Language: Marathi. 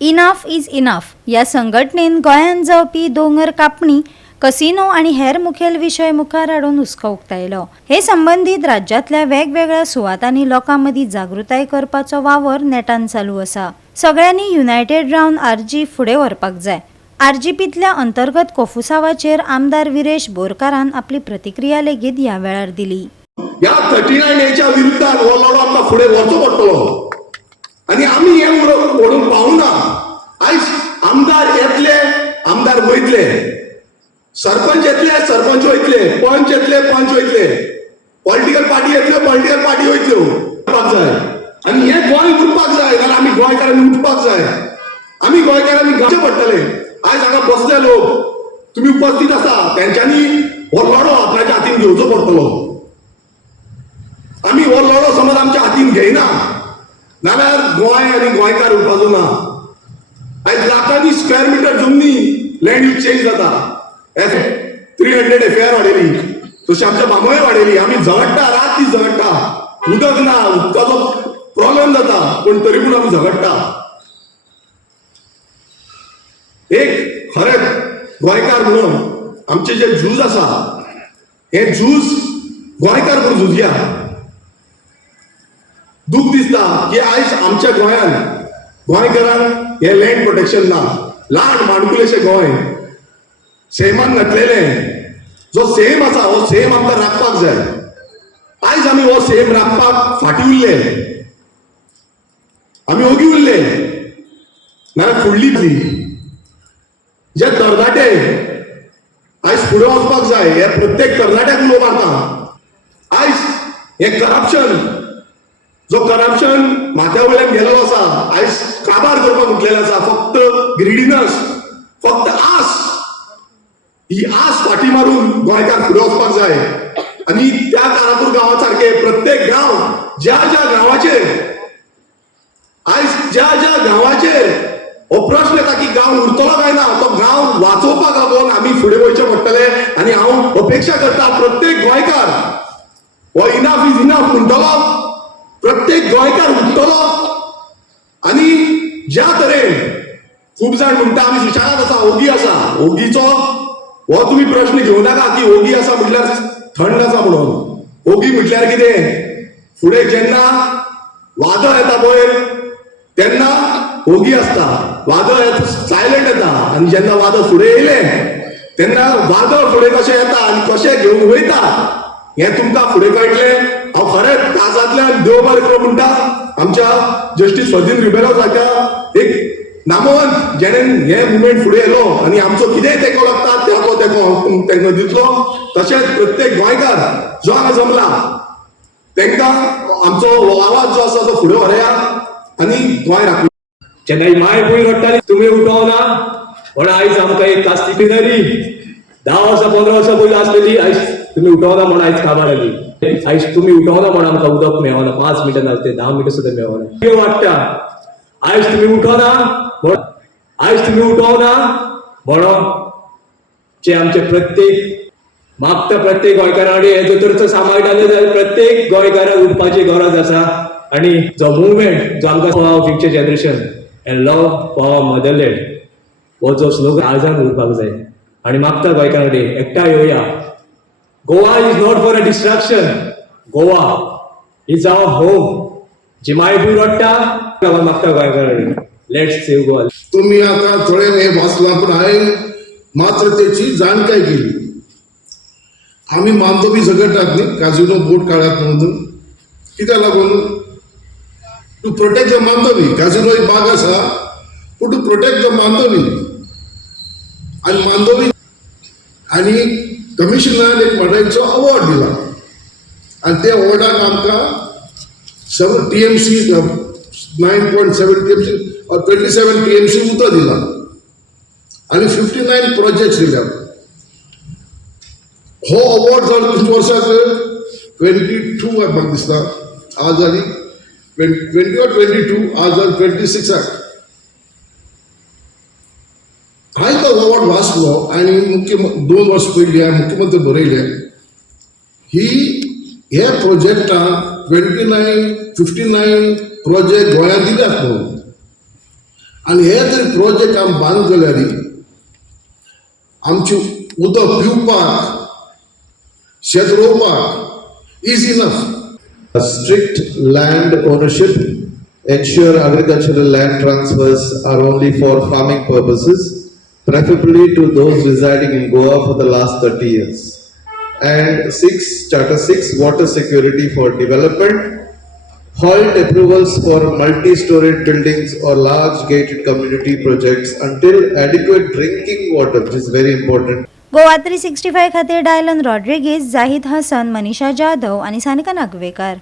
इनाफ इज इनाफ या संघटनेन गोंयांत जावपी दोंगर कापणी, कसिनो आणि हेर मुखेल विशय मुखार हाडून हुस्को उक्तायलो. हे संबंधीत राज्यांतल्या वेगवेगळ्या सुवातांनी लोकां मदीं जागृताय करपाचो वावर नेटान चालू आसा. सगळ्यांनी युनायटेड रावन आरजी फुडें व्हरपाक जाय. आरजीपींतल्या अंतर्गत कोफुसावाचेर आमदार विरेश बोरकारान आपली प्रतिक्रिया लेगीत ह्या वेळार दिली. या 39A विरुद्धात हो लढो आमकां फुडें व्हरचो पडटलो आनी आमी हे व्हरून पावना. आयज आमदार येतले, आमदार वयतले, सरपंच येतले, सरपंच वयतले, पंच येतले, पंच वयतले, पॉलिटिकल पार्टी येतल्यो, पॉलिटिकल पार्टी वयतल्यो. उरपाक जाय आनी हे गोंय उरपाक जाय जाल्यार आमी गोंयकारांनी उठपाक जाय. आमी गोंयकारांनी घालचे पडटले. आयज हांगा बसले लोक तुमी उपस्थित आसा, तेंच्यांनी हो लढो आपणाच्या हातीन घेवचो पडटलो. आमी हो लढो समज आमच्या हातीन घेयना नाल्यार गोंय आनी गोंयकार उरपाचो ना. आयज लाखांनी स्क्वेअर मिटर जमनी लँड यूज चेंज जाता. 300 FAR वाडयली, तशी आमच्या बांबोये वाडयली. आमी झगडटा, रात दीस झगडटा. उदक ना, उदकाचो प्रॉब्लेम जाता, पण तरी पूण आमी झगडटा. एक खरेंच गोंयकार म्हणून आमचे जे झूज आसा हे झूज गोंयकार म्हणून झुजया. दूख दिसता की आयज आमच्या गोंयांत गोंयकारांक हे लँड प्रोटेक्शन ना. ल्हान माणकुलेशें गोंय सैमान घातलेले, जो सेम आसा हो सेम आमकां राखपाक जाय. आयज आमी हो सेम राखपाक फाटी उरले, आमी ओगी उरले नाल्यार फुडली. जे तरणाटे आयज फुडें वचपाक जाय हे प्रत्येक तरणाट्याक उलो मारता. आयज हे करप्शन, जो करप्शन माथ्या वयल्यान गेल्लो आसा, आयज काबार करपाक उठलेलो आसा. फक्त ग्रिडीनस, फक्त आस, ही आस फाटी मारून गोंयकार फुडें वचपाक जाय. आनी त्या कारापूर गांवा सारखे प्रत्येक गांव, ज्या ज्या गांवाचेर आयज ज्या ज्या गांवाचेर हो प्रश्न येता की गांव उरतलो काय ना, तो गांव वाचोवपाक लागून आमी फुडें वयचे पडटले. आनी हांव अपेक्षा करता प्रत्येक गोंयकार हो इनाफ इज इनाफ म्हणटलो, प्रत्येक गोंयकार उठतलो. आनी ज्या तरेन खूब जाण म्हणटा आमी सुशांत आसा, ओगी आसा, ओगीचो हो तुमी प्रश्न घेवं नाका की ओगी आसा म्हटल्यार थंड आसा म्हणून. ओगी म्हटल्यार कितें, फुडें जेन्ना वादळ येता पळय तेन्ना ओगी आसता, वादळ सायलेंट येता. आनी जेन्ना वादळ फुडें येयले तेन्ना वादळ फुडें कशें येता आनी कशें घेवन वयता हें तुमकां फुडें कळटलें. हांव खरेंच काळजांतल्यान देव बरें करूं म्हणटा आमच्या जस्टीस फर्दिन रिबेलो सारक्या एक नामवंत जेणेन हे मुवमेंट फुडें येयलो आनी आमचो कितेंय तेंको लागता तो तेंको तांकां दितलो. तशेंच प्रत्येक गोंयकार जो हांगा जमला तांकां आमचो हो आवाज जो आसा तो फुडें व्हरया आनी गोंय राखूया. जेन्ना ही माय भूंय रडटाली तुमी उठोवना म्हण आयज आमकां एक कास्ती मेळ्ळी. 10 वर्सां 15 वर्सां पयलीं आसलेली, आयज तुमी उठोवना म्हण आयज काबार आयली. आयज तुमी उठोवना म्हण आमकां उदक मेळना, 5 मिनटां नासते 10 मिनटां सुद्दां मेळना. कितें वाडटा आयज तुमी उठोवना, आयज तुमी उठोवना म्हणून जे आमचे प्रत्येक मागता प्रत्येक गोंयकारा कडेन हे जर तर सांबाळटाले जाल्यार प्रत्येक गोंयकाराक उठपाची गरज आसा. आनी जो मुवमेंट जो आमकां for our future generation and love for our motherland हो जो स्लोगन आजान उरपाक जाय. आनी मागता गोंयकारा कडेन एकठांय येवया. Goa is not for a distraction, Goa is our home. जी मायभूंय रडटा मागता गोंयकारा कडेन लेट्स सेव गोवा. तुम्ही आता थोडे हे वाचला पण हांवें मात्र त्याची जाणकाय केली. आम्ही मानतो बी झगडटात न्ही, काजिनो बोट काढात म्हणून. कित्याक लागून टू प्रोटेक्ट द मानधवी. काजिनो एक भाग आसा पूण टू प्रोटेक्ट द मानधवी. आनी मानधवी आनी कमिशनान एक मॉडेलचो अवॉर्ड दिला आनी त्या अवॉर्डाक आमकां 7 TMC 9.7 TMC और 27 TMC उदक दिला आनी 59 प्रोजेक्ट्स दिल्या. हो अवॉर्ड जालो कितल्या वर्साक 22 म्हाका दिसता आज जाली 20 or 22 आज जाली 26. हांवें तो अवॉर्ड वाचलो आनी 2 वर्सां पयलीं मुख्यमंत्री बरयले हे प्रोजेक्टाक 59 प्रोजेक्ट गोंयांत दिल्यात म्हणून. आनी हे जर प्रोजेक्ट आमी बांद केल्यार आमची उदक पिवपाक शेत रोवपाक is enough. A strict land ownership ensure agricultural land transfers are only for farming purposes, preferably to those residing in Goa for the last 30 years. And 6, Charter 6, water security for development, halt approvals for multi-storied buildings or large gated community projects until adequate drinking water, which is very important. Goa 365 खातीर डायलन रॉड्रिगीज, जाहीद हसन, मनीषा जाधव आणि सानिका नागवेकर.